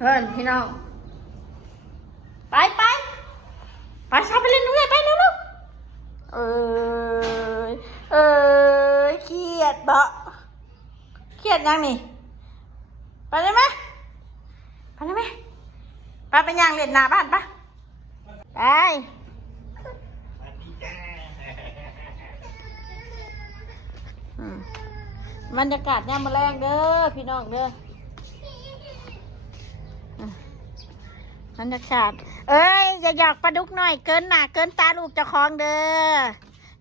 เพื่อนพี่น้อง ไปไปไปชอบไปเล่นด้วยไปเร็วเร็วเอ้ยเอ้ยเครียดเบาเครียดยังนี่ ไปเลยไหมไปเลยไหมไปไปย่างเล่นหน้าบ้านปะไปบรรยากาศยามมื้อแรงเด้อพี่น้องเด้อ บรรยากาศเอ้ยอย่าหยอกปลาดุกหน่อยเกินหนาเกินตาลูกเจ้าของเด้อ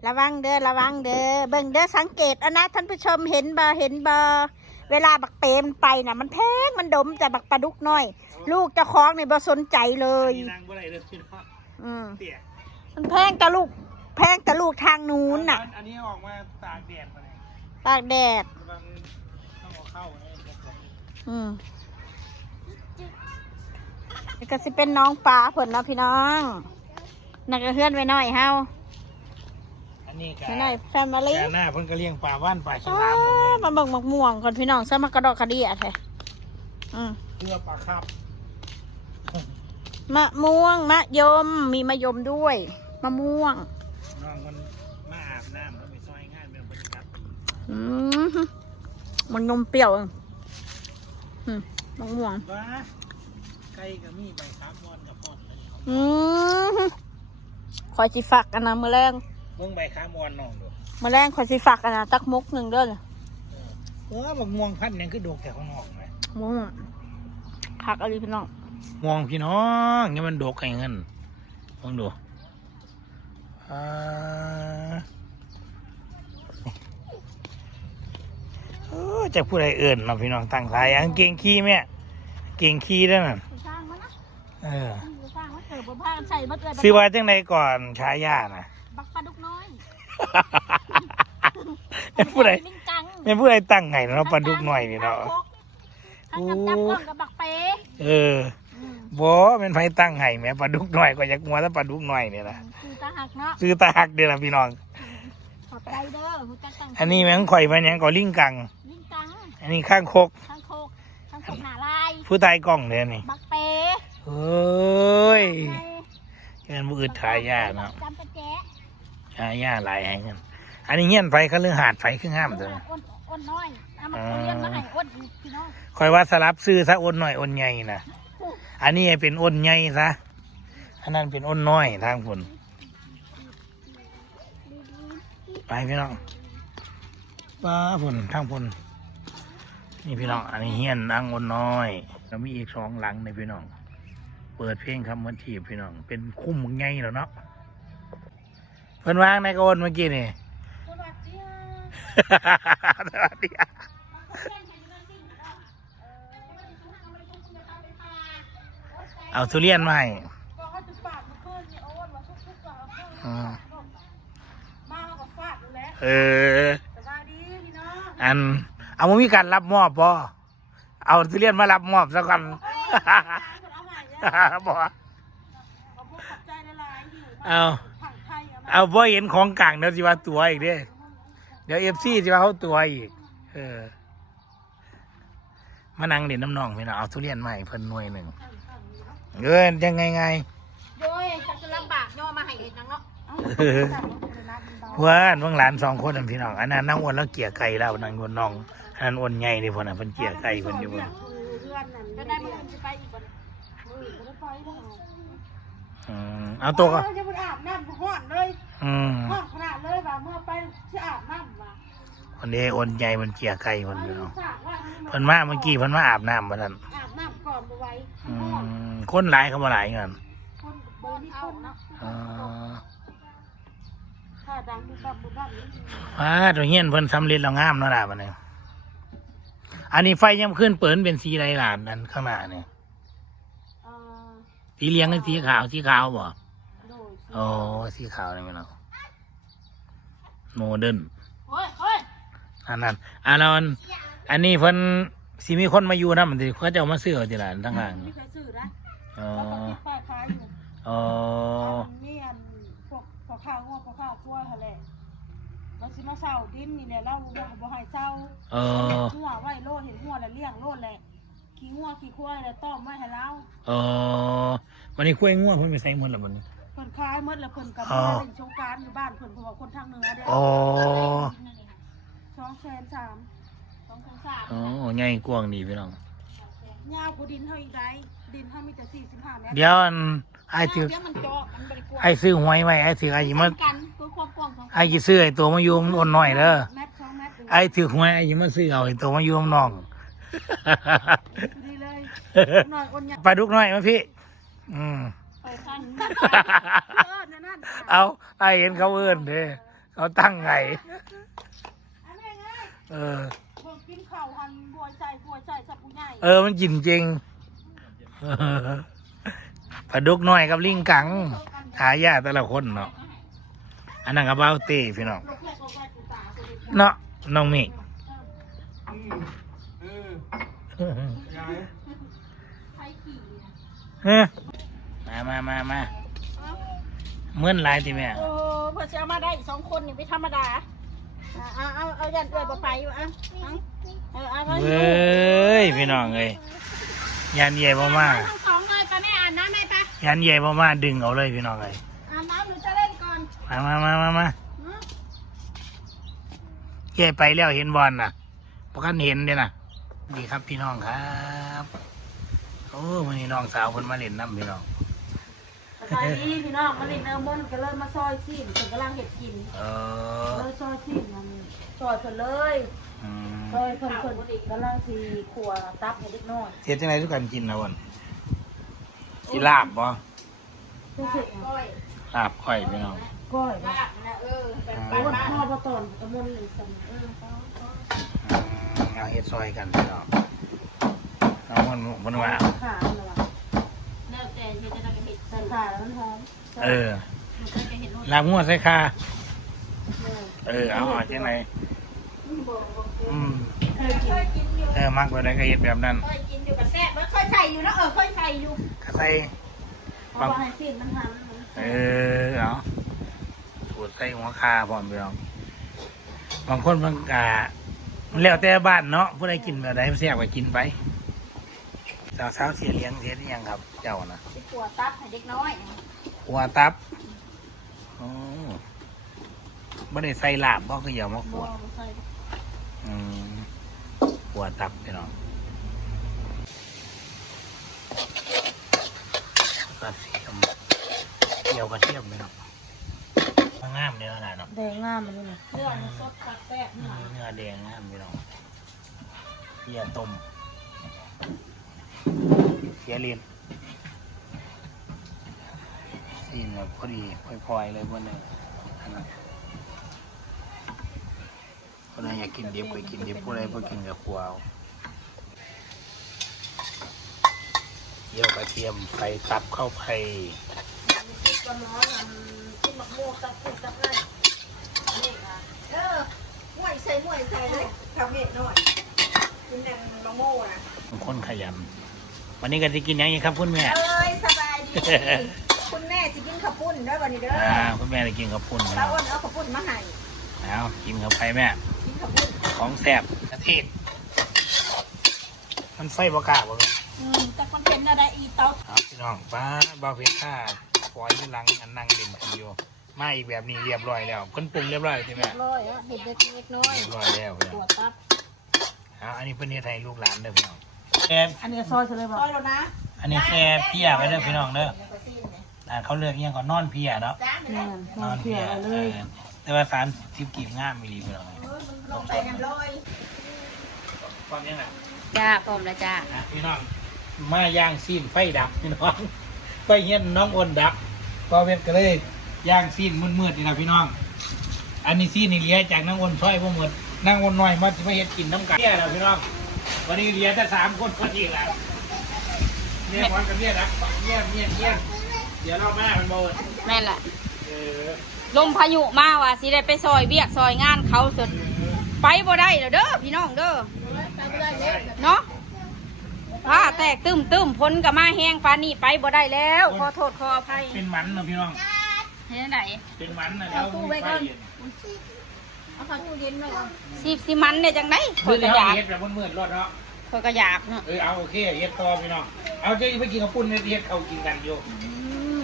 ระวังเด้อระวังเด้อเบิ่งเด้อสังเกตเอานะท่านผู้ชมเห็นบ่เห็นบ่เวลาบักเปรมไปน่ะ มันแพงมันดมแต่บักปลาดุกน้อย ลูกเจ้าของนี่บ่สนใจเลยนี่นั่งบ่ได้เลยพี่น้องอืมเตี้ยมันแพงแต่ลูก แพงแต่ลูกทางนู้นน่ะ อันนี้ออกมาตากแดดมาเลยตากแดดบางต้องเอาเข้าให้เด็กๆอืม นี่ก็สิเป็นน้องปลาเพิ่นเนาะพี่น้องนักเฮือนไว้หน่อยเฮาอันนี้ก็ไว้หน่อยแฟมิลี่แต่หน้าเพิ่นก็เลี้ยงปลาว่านปลาฉอ้าลามหมดเลยมาเบิ่งมักม่วงก่อนพี่น้องซะมากระดอกกระเดียแท้อืมเพื่อปลาครับมะม่วงมะยมมีมะยมด้วย มะม่วงน้องมันมาอาบน้ำแล้วไปซอยงานเป็นบรรยากาศดีอืมมันนมเปรี้ยวอืมมะม่วงว้า ไก่ก็มีใบขามมอนกับพอดเลยอืมคอยสิฝักอันนะมือแรงเบิ่งใบขามมอนน้องดูมือแรงคอยสิฝักอันนะตักมุกหนึ่งเด้อเออบักม่วงพันธุ์หยังคือโดกแต่ข้างนอกไหมม่วงผักอะไรพี่น้องม่วงพี่น้องนี่มันโดกไงเงินลองดูอ่าเออจะพูดอะไรเอื่นเนาะพี่น้องตั้งสายอังเกงขี้แม่เกงขี้ด้วยน่ะสร้างมันนะ เออสร้างมันเกิดบนผ้าใส่มาเกิดซื้อไว้จังไหนก่อนชายานะบักปลาดุกน้อยเป็นผู้ใดลิงกังเป็นผู้ใดตั้งไงเนาะปลาดุกหน่อยนี่เนาะทั้งกับจับกล้องกับบักเป๊เออบ่เป็นไผตั้งไห้แหม่ปลาดุกหน่อยก็อยากมัวแต่ปลาดุกหน่อยนี่ล่ะคือตาหักเนาะซื้อตาหักเด้อล่ะพี่น้องขอบใจเด้อหูจักตั้งอันนี้แม่งข่อยมันหยังก็ลิงกังลิงกัง อันนี้ข้างคกทั้งโคกทั้งโคกหนาลายผู้ตายกล้องเด้อนี่บักเป๊ เฮ้ยเงินบ่อึดทายาเนาะจำปะแจ๊ะทายาหลายแห่งกันอันนี้เงี้ยนไฟเขาเรื่องหาดไฟคืองามเด้ออ้นอ้นน้อยเอามาเลี้ยงมาให้อ้นอีกพี่น้องข่อยว่าสลับซื้อซะอ้นน้อยอ้นใหญ่น่ะอันนี้ให้เป็นอ้นใหญ่ซะอันนั้นเป็นอ้นน้อยทางพุ่นไปพี่น้องป้าพุ่นทางพุ่นนี่พี่น้อง อันนี้เฮียนอังอนน้อยแล้วมีอีกสองหลังในพี่น้อง เปิดเพลงคำมันทีบพี่น้อง เป็นคุ้มไงแล้วเนาะเพิ่นวางในกระโอนเมื่อกี้นี่สวัสดีค่ะสวัสดีครับเอาทุเรียนมาให้ก็เขาจะปาดมาขึ้นนี่อ้นมาชุบๆก่อนอืมมาเขาก็ฟาดอยู่แล้วเออสบายดีพี่น้องอัน เอามามีการรับมอบปอเอาทุเรียนมารับมอบซะก่อน บอกว่าขอบคุณขอบใจละลายอยู่เอาผังไทยเอามาเอาพ่เห็นของกลางเดี๋ยวสิว่าตัวอีกเด้ เดี๋ยวเอฟซีสิว่าเขาตัวอีก เออ มานั่งเด่นน้ำนองพี่น้องเอาทุเรียนมาให้เพิ่นหน่วยหนึ่งเงินยังไงไงโดยจะจะลำบากย่อมาให้เห็นนังเนาะเออเพื่อนเพิ่งหลานสองคนนั่นพี่น้องอันนั้นนั่งอ้วนแล้วเกลี่ยไก่แล้วนั่งอ้วนน้องอันนั้นอ้วนใหญ่ดิพ่นน่ะเพิ่นเกลี่ยไก่เพิ่นอยู่บ่ก็ได้มาจะไปอีก บ่อืมเอาตัวก็จะไปอาบน้ำห้อนเลยอืมห้อนขนาดเลยว่าเมื่อไปที่อาบน้ำว่าคนนี้อ้วนใหญ่มันเกลี่ยไก่เพิ่นพี่น้องฝากว่าเพิ่นมาเมื่อกี้เพิ่นมาอาบน้ำมานั่นอาบน้ำก่อนบ่ไหว้อืมคนหลายเขาบ่หลายเงินคนเบอร์นี่คนเนาะอ๋อถ้าดังบุบบับบุบบับนี่ว้าตัวเฮียนเพิ่นสำเร็จแล้วงามเนาะล่ะบัดนี้อันนี้ไฟยังขึ้นเปิดเป็นสีอะไรล่ะนั่นข้างหน้าเนี่ยเอ่อ สีเหลืองกับสีขาวสีขาวบ่โดยโอ้สีขาวนี่แม่นเนาะโมเดิร์นโอ้ยโอ้ยอันนั้นอันนั้นอันนี้เพิ่นสิมีคนมาอยู่นำมันสิเขาจะเอามาซื้อเอาทีหลังทั้งหลังไม่เคยซื้อนะอ๋อแล้วก็ติดป้ายขายอยู่อ๋ออันนี้อันพวกพวกข้าวงอกพวกข้าวกล้วยหั่นแหละเราสิมาเศร้าดินนี่แหละเราบ่บ่ให้เศร้าเออ หัวไว้โลดเห็นหัวแล้วเลี้ยงโลดแหละ ขี้งัวขี้ควายแล้วต้มไว้ให้เราเออวันนี้กล้วยง่วงเพิ่นไปใส่หมดแล้วบัดนี้ เพิ่นคลายหมดแล้วเพิ่นก็อ๋อมาเล่นสงกรารอยู่บ้านเพิ่นเพราะว่าคนทางเหนือเด้อ๋อสองแสนสามสองแสนสามอ๋อใหญ่กว้างดีพี่น้อง ยาวกว่าดินเท่าอีกไรดินเท่ามีแต่สี่สิบห้าเมตรเดี๋ยวอันไอ้ถือเดี๋ยวมันเจาะมันบริกวไอ้ซื้อหวยไว้ไอ้ถือไอ้สิมากันเพื่อความกว้างของไอ้สิซื้อไอ้ตัวมาอยู่มันอ้วนหน่อยเด้อ เมตรสองเมตรไอ้ถือหวยไอ้สิมาซื้อเอาไอ้ตัวมาอยู่น้อง ดีเลยหน่อยอ้นยาปลาดุกน้อยมาพี่ อืม ไปทันเออนั่นนั่นเอาไอ้เห็นเขาเอื้อนเด้เขาตั้งไง อันนี้ไงเออเพิ่งกินข้าวหันบัวใส่บัวใส่สับผู้ใหญ่เออมันกินจริงเออปลาดุกน้อยกับลิงกังหายากแต่ละคนเนาะ อันนั้นก็เบ้าเต้พี่น้อง ลูกแรกก็ว่าจุตาตัวเด็กเนาะน้องมิกใช้ขี่ เฮ้มามามามาเมื่อนหลายติแม่ โอ้เพื่อจะเอามาได้สองคนนี่ไม่ธรรมดาเอาเอาเอายันเอื้อยบ่ไปอยู่อะเออเอาไปเว้ยพี่น้องเอ้ยยันใหญ่บ่มา ทั้งสองเลยไปแม่อ่านน้ำได้ปะยันใหญ่บ่มาดึงเอาเลยพี่น้องเอ้ยอาบน้ำหนูจะเล่นก่อนมามามามามาหือใหญ่ไปแล้วเห็นบอลน่ะพวกกันเห็นเด้น่ะ ดีครับพี่น้องครับโอ้วันนี้น้องสาวคนมาเล่นน้ำพี่น้องสบายดีพี่น้องมาเล่นเนื้อมนต์ก็เลยมาซอยซีนเพิ่นกำลังเห็ดกินเออเลยซอยซีนมันซอยเพิ่นเลยอืมซอยเพิ่นเพิ่นกำลังสีขัวตับให้เล็กน้อยเสียจังไรทุกกันกินนะวันสิลาบบ่รู้สึกก้อยลาบข่อยพี่น้องก้อยลาบนะเออแบบบ้านพ่อบ่ตอนกระมนหนึ่งสมเออ อืมเอาเฮ็ดซอยกันพี่น้องเอามันมันว่าขาเนาะแล้วแต่จะจะได้เห็ดใส่ขาแล้วมันหอมเออมันก็จะเห็นรสลาบงัวใส่คาเออเออเอาเอาจังไหนบอกบอกอืมเคยกินอยู่เออมักไปได้ก็เฮ็ดแบบนั้นเคยกินอยู่กับแซ่บมันเคยใส่อยู่นะเออเคยใส่อยู่ก็ใส่เพราะว่าให้ซีนมันหันมันเออเอาสูตรใส่หัวคาพร้อมพี่น้องบางคนมันกะ มันแล้วแต่บ้านเนาะผู้ใดกินแบบใดมันแซ่บก็กินไป สาวสาวๆเสียเลี้ยงเสียนี่ยังครับ เจ้านะสิขัวตับให้เด็กน้อยหัวตับอ๋อไม่ได้ใส่ลาบเพราะก็อย่ามาขบ่วดบ่ใส่อืมหัวตับพี่น้องกระเทียมเกี่ยวกระเทียมพี่น้องงาม เนื้อหนาเนาะแดงงามมันนี่เนื้อมันสดกัดแซ่บเนื้อแดงงามพี่น้องเพียต้มเสียเลียนซีนแบบพอดีพลอยๆเลยบนเนี่ยอันนั้นคนไหนอยากกินเดียบไปกินเดียบผู้ใดพอกินกับขัวเอาเยี่ยวกระเทียมใส่ตับเข้าไป ก็น้อยมันกินมะม่วงตับปุดตับนั่นนี่ค่ะ เออห่วยใส่ห่วยใส่เลยทำเม็ดหน่อยกินแดงมะโม่นะคนขยันวันนี้ก็จะกินหยังอีกครับคุณแม่เอ้ยสบายดี คุณแม่สิกินข้าวปุ้นเด้อวันนี้เด้ออ่าคุณแม่ได้กินข้าวปุ้นตาแล้วอ้นเอาข้าวปุ้นมาให้เอากินเข้าไปแม่ กินข้าวปุ้นของแซ่บประเทศมันไฟประกล้าศบ่แม่อืมแต่คนเป็นอะไรอีเตาครับพี่น้องป้าบาวเพชรข้าฟ อยที่หลังอันนั่งเล่นคนเดียวมาอีกแบบนี้เรียบร้อยแล้วเพิ่นปรุงเรียบร้อยแล้วใช่ไหมร้อยอะเห็ดเล็กๆน้อยเรียบร้อยแล้วเพื่อนตัวตับเอาอันนี้เพิ่นเฮ็ดให้ลูกหลานเด้อพี่น้องแซ่อันนี้ซอยเฉลยบอกซอยแล้วนะอันนี้แซ่เพียไปเด้อพี่น้องเด้อเดี๋ยวไปซีนเนี่ยอ่าเขาเลือกอิหยังก่อนนอนเพียเนาะจ้าไม่นี่ได้นอนเพียเลยออแต่ว่าสารทิพกีบงามมีดีพี่น้องเออมันลงไปน้ำลอย ความยังไงจ้าพร้อมแล้วจ้าอะพี่น้องมาย่างซีนไฟดับพี่น้องไฟเฮียนน้องอ้นดับ ก็เวทก็เลยย่างซีนมืดๆนี่นะพี่น้อง อันนี้ซีนนี่เหลี้ยจากน้องอ้นซอยพวกหมดนั่งอ้นน้อยมาจะมาเฮ็ดกินน้ำกันเนี่ยแหละพี่น้อง วันนี้เหลี้ยแต่สามคนพอดีแล้วเนี่ยวันกับเนี่ยนะเนี่ยเนี่ยเนี่ยเดี๋ยวเรามามันโบนแม่นแหละเออลมพายุมาว่ะสิได้ไปซอยเบียกซอยงานเขาสุดไปบ่ได้แล้วเด้อพี่น้องเด้อเนาะ ผ้าแตกตึมตึมพ้นกับมาแห้งปานนี้ไปบ่ได้แล้ว ขอโทษขออภัยเป็นหมันเนาะพี่น้อง เห็นไหนเป็นหมันนะแล้วมีไฟเย็นเอาเข้าตู้เย็นไว้ก่อนสิบสิมันเนี่ยจังไดมืข่ออยกระเขายากเฮ็ดแบบมืดๆรถเนาะเขาก็อยากเนาะเออเอาโอเคเฮ็ดต่อพี่น้อง เอาเจ๊ไปกินกับปุ้นเฮ็ดเฮ็ดเขากินกันอยู่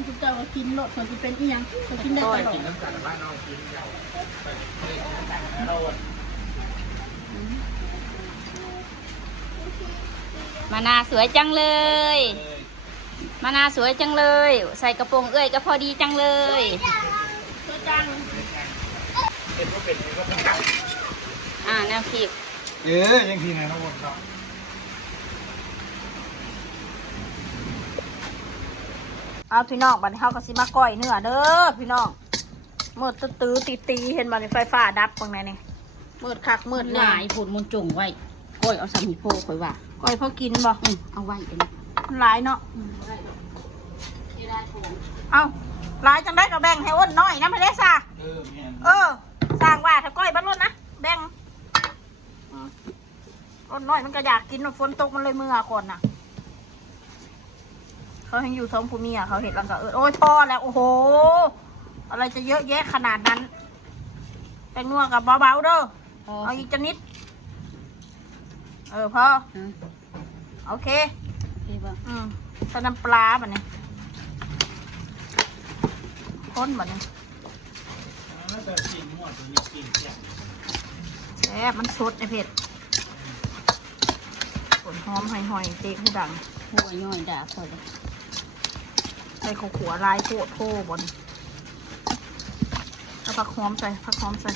ทุกเจ้าก็กินรสเขาจะเป็นอีหยังเขากินได้ตลอกิดนน้ำกันบ้านน้องกินเจ้าไปกินน้ำกันนะเรา มานาสวยจังเลย มานาสวยจังเลย ใส่กระโปรงเอ้ยก็พอดีจังเลยเฮ็ดก็เป็นเฮ็ดก็เป็นกันอ่าแนวผิดเออยังทีไหนน้องวนเนาะเอาพี่น้องบัดนี้เฮาก็สิมาก้อยเนื้อเด้อพี่น้องมืดตื้อๆตีๆเห็นบ่นี่ไฟฟ้าดับตรงไหนนี่มืดคักมืดหแน่ลายผลมันจงไว้ก้อยเอาสามีโพคอยว่า ก้อยพอกินบ่อืมเอาไว้เดี๋ยวนี้มันหลายเนาะเอาหลายจังได้ก็แบ่งให้อ้นน้อยนะไม่ได้ซะเออแม่นเออสร้างว่าถ้าก้อยบ้านรถนะแบ่งอืมอ้นน้อยมันก็อยากกินฝนตกมันเลยมือคนน่ะเขาให้อยู่ท้องภูมิอะเขาเห็นแล้วก็เออโอ้ยพอแล้วโอ้โห อะไรจะเยอะแยะขนาดนั้นแตงนัวกับเบาๆเด้อพอเอาอีกจะนิด เออพออืม โอเค โอเคบ่อืมใส่น้ำปลาแบบนี้ข้นแบบนี้แล้วแต่กินหมดตัวนี้กินแซ่บแซ่บมันสดไอเผ็ดผลหอมหอยๆเตะผู้ดัง หัวย่อยด่าคอยเลยใส่ข้าวขัวลายโคตรโทบนแล้วผักหอมใส่ผักหอมใส่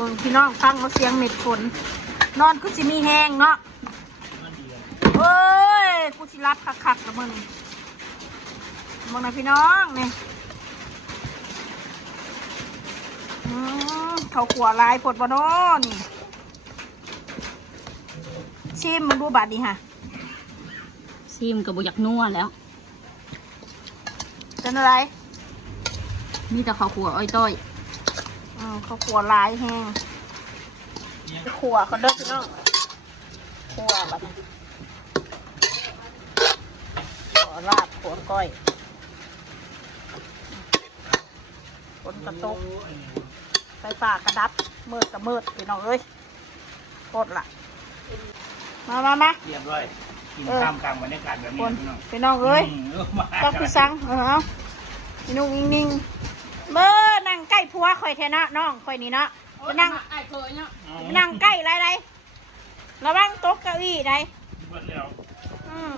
เบิ่งพี่น้องฟังมาเสียงเม็ดฝนนอนคือสิมีแห้งเนาะมันดีอะเอ้ยกูสิรับคักๆละมึงมึงนะพี่น้องนี่อืมเขาขัวลายผดบเนอนี่ชิมมึงดูบาดดีฮะซิมกับบุอยากนัวแล้วเป็นอะไร มีแต่ข้าวขัวอ้อยต้อยอื มเขาขัวลายแห้งขัวเขาเด้อพี่น้องขัวแบบนี้ขัวลาบขัวก้อยฝนกระตกไฟฟ้ากระดับมืดกับมืดพี่น้องเอ้ยโคตรละมามามาเรียบร้อยกินเออข้ามกลางบรรยากาศแบบคนี้นพี่น้องพี่น้องเอ้ยมเออมาก็คือสังเออเอาพี่นุ่งนิ่งๆเบอร์ นั่งใกล้ผัวข่อยแทนะน้องข่อยนี่เนาะไปนั่งไอ้เคยเนาะเอาไปนั่งใกล้ไรไรระวังโต๊ะเก้าอี้ไรเบิดแล้วอืม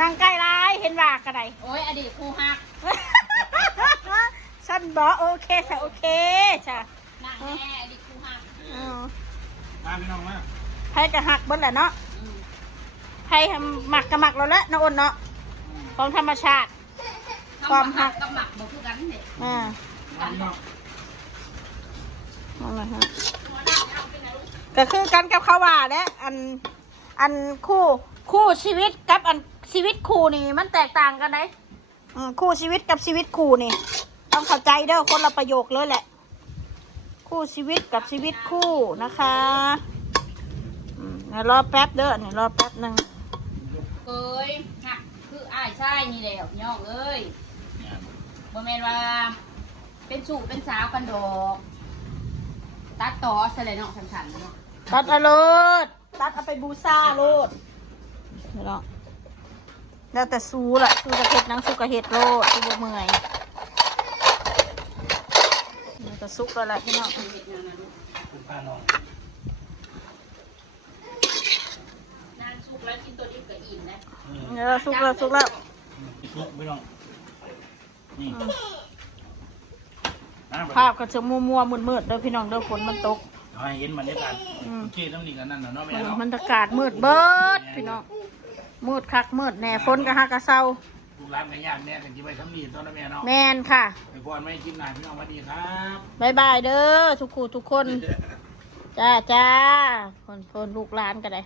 นั่งใกล้ไรเห็นว่ากระไดโอ้ยอดีตครูฮักฉันบอกโอเคค่ะโอเคจ้ะนั่งแน่อดีตครูฮักอืมมาพี่น้องมาไผกระหักเบิ้ลแหละเนาะอืมไผหมักกระหมักเราแล้วนะอ้นเนาะของธรรมชาติ ความหักกับหมักบ่คือกันเด็อ่ามาพี่น้องนั่นแหละฮะก็คือกันกับเขาว่าแหละอันอันคู่คู่ชีวิตกับอันชีวิตคู่นี่มันแตกต่างกันไหมอืมคู่ชีวิตกับชีวิตคู่นี่ ต้องเข้าใจเด้อคนละประโยคเลยแหละ คู่ชีวิตกับชีวิตคู่นะคะอืมเดี๋ยวรอแป๊บเด้อนี่รอแป๊บหนึ่ง เคยหักคืออ้ายชายนี่แหละพี่น้องเอ้ย บ่แม่นว่า เป็นสู่เป็นสาวกันดอกตัดต่อซะเลยเนาะสันๆเนาะตัดเอาโลดตัดเอาไปบูซ่าโลดนี่เนาะแล้วแต่ซูแหละซูกระเห็ดนังซูกระเห็ดโลดซูบเมื่อยนี่ก็ซุกแล้วแหละพี่น้องคุณป้าน้องนานสุกแล้วกินตัวนี้ก็อิ่มนะเออเออซุกแล้วซุกแล้วซุกพี่น้อง นี่นะภาพก็จะมัวมัวมืดมืดๆเด้อพี่น้องเด้อฝนมันตก เอาให้เห็นบรรยากาศอืม โอเคต้องนี่กันนั่นน่ะเนาะแม่เออเนาะมันอากาศมืดเบิดพี่น้องมืดคักมืดแน่ฝนก็ฮักกะเซาลูกหลานกันยากแน่กันที่ไปทำนี่ตอนนั้นแม่เนาะแมนค่ะไปก่อนไม่กินหนาพี่น้องสวัสดีครับ บายบายเด้อทุกคู่ทุกคน จ้าจ้าคนคนลูกหลานกันเลย